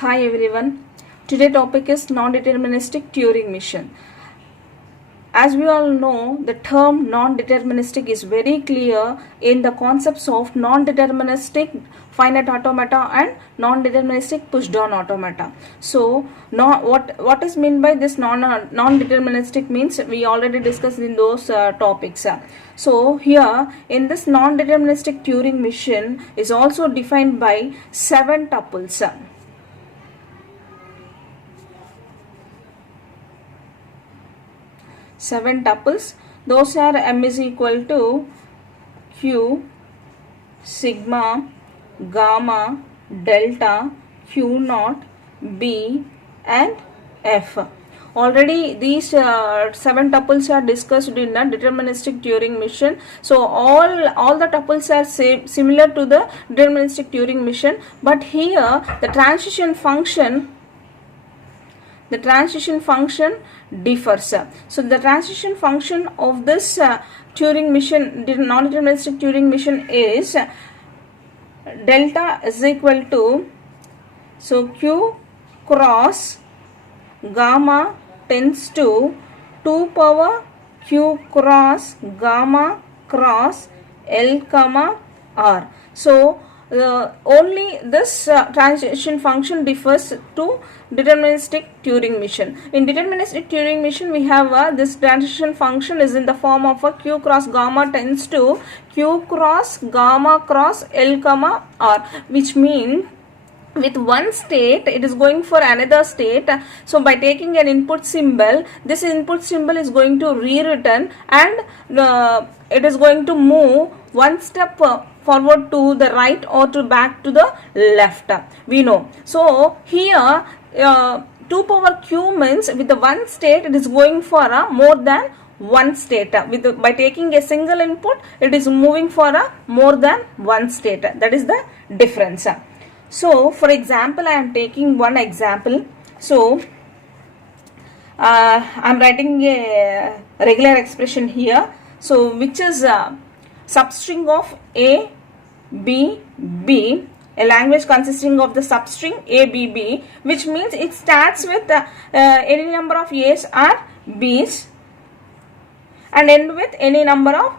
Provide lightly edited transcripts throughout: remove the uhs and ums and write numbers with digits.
Hi everyone. Today topic is non-deterministic Turing machine. As we all know, the term non-deterministic is very clear in the concepts of non-deterministic finite automata and non-deterministic push-down automata. So, what is meant by this non-deterministic means we already discussed in those topics. So, here in this non-deterministic Turing machine is also defined by 7 tuples. 7 tuples. Those are m is equal to q, sigma, gamma, delta, q naught, b and f. Already these 7 tuples are discussed in the deterministic Turing machine. So all the tuples are similar to the deterministic Turing machine, but here the transition function differs. So the transition function of this Turing machine, non-deterministic Turing machine, is delta is equal to, so q cross gamma tends to 2 power q cross gamma cross L comma R. So only this transition function differs to deterministic Turing machine. In deterministic Turing machine, we have this transition function is in the form of a q cross gamma tends to q cross gamma cross L comma R, which means with one state it is going for another state. So by taking an input symbol, this input symbol is going to rewritten and it is going to move one step forward to the right or to back to the left, we know. So here 2 power q means with the one state it is going for a more than one state. By taking a single input, it is moving for a more than one state. That is the difference. So for example, I am taking one example. So I am writing a regular expression here, so which is a substring of A, B, B, a language consisting of the substring A, B, B, which means it starts with any number of A's or B's and end with any number of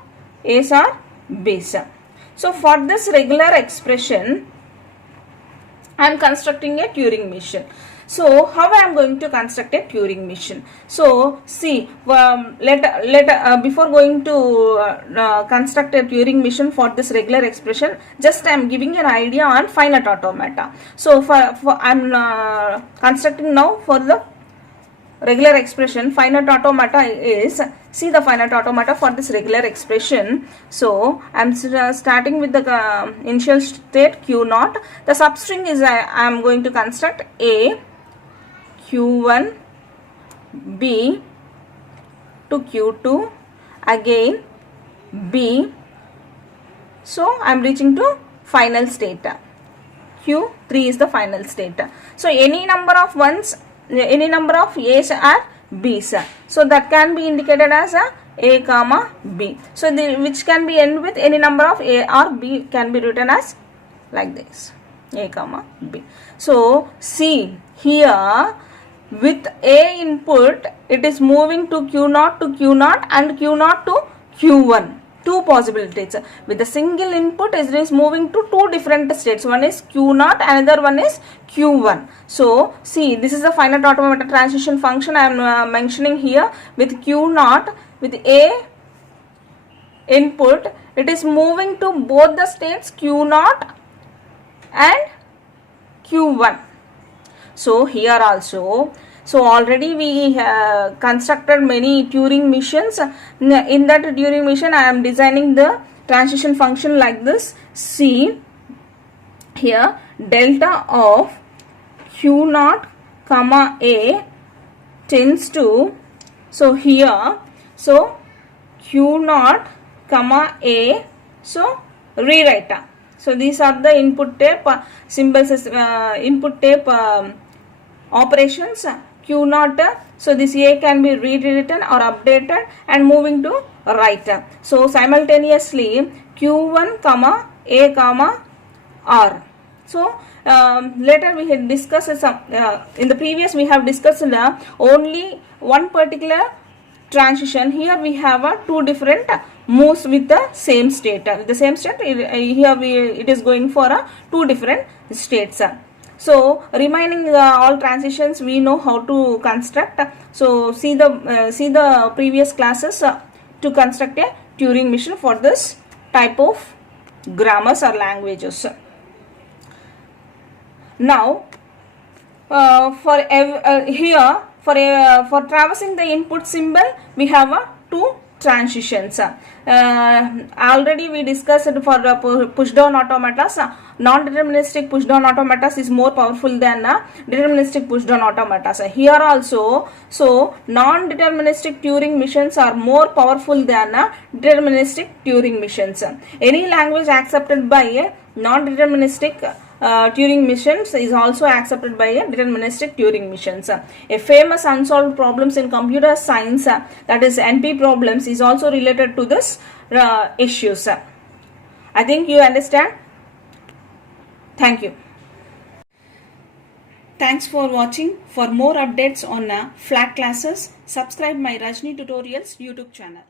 A's or B's. So for this regular expression, I am constructing a Turing machine. So how I am going to construct a Turing machine? So see, before going to construct a Turing machine for this regular expression, just I am giving an idea on finite automata. So I am constructing now for the regular expression. Finite automata is, see the finite automata for this regular expression. So I am starting with the initial state q naught. The substring is I am going to construct A, q1, B to q2, again B. So I am reaching to final state. Q3 is the final state. So any number of ones, any number of A's or B's, so that can be indicated as A comma B. So which can be end with any number of A or B can be written as like this, A comma B. So see here, with A input it is moving to Q0 to Q0 and Q0 to Q1. Two possibilities. With a single input it is moving to two different states. One is Q0, another one is Q1. So see, this is the finite automata transition function I am mentioning here. With Q0, with A input, it is moving to both the states Q0 and Q1. So here also, so already we constructed many Turing machines. In that Turing machine, I am designing the transition function like this. See here, delta of q0 comma A tends to, so here, so q0 comma A, so rewrite. So these are the input tape symbols, input tape operations. Q0, so this A can be rewritten or updated and moving to right. So simultaneously Q1 comma A comma R. So later we had discussed some in the previous we have discussed only one particular transition. Here we have two different moves with the same state. The same state here it is going for two different states. So remaining all transitions we know how to construct. So see the previous classes to construct a Turing machine for this type of grammars or languages. Now here for traversing the input symbol we have two transitions. Already we discussed for push down automatas. Non-deterministic push down automatas is more powerful than deterministic push down automatas. Here also, so non-deterministic Turing machines are more powerful than deterministic Turing machines. Any language accepted by a non-deterministic Turing machines is also accepted by a deterministic Turing machines. A famous unsolved problems in computer science, that is NP problems, is also related to this issues. I think you understand. Thank you. Thanks for watching. For more updates on flat classes, subscribe my Rajni Tutorials YouTube channel.